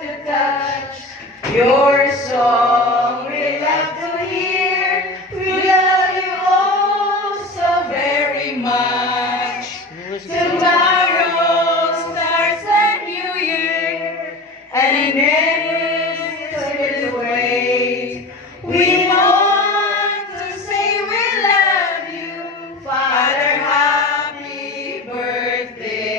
to touch. Your song we love to hear. We love you all so very much. Tomorrow starts a new year, and in this wait, we want to say we love you, Father. Happy birthday.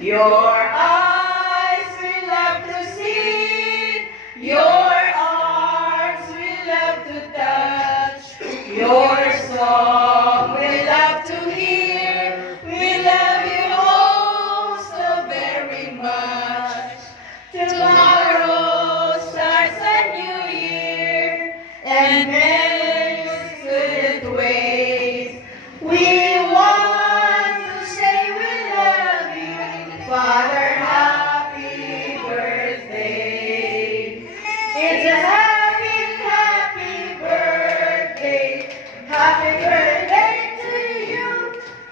Your eyes we love to see, your arms we love to touch, your song we love to hear. We love you all so very much. Tomorrow starts a new year, and many couldn't wait. We want to say we love you, Father. Happy birthday. It's a happy, happy birthday. Happy birthday to you.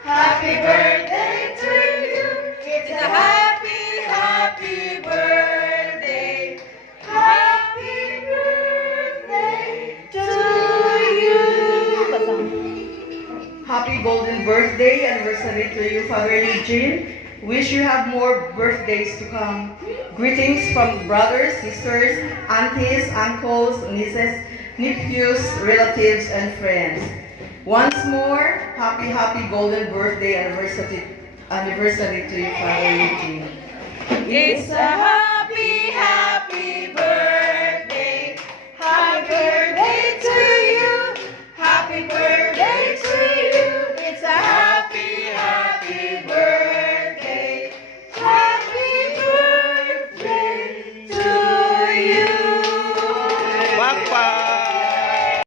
Happy birthday to you. It's a happy, happy birthday. Happy birthday to you. Happy golden birthday anniversary to you, Father Eugene. Wish you have more birthdays to come. Greetings from brothers, sisters, aunties, uncles, nieces, nephews, relatives, and friends. Once more, happy, happy golden birthday anniversary to you, Father Eugene. It's a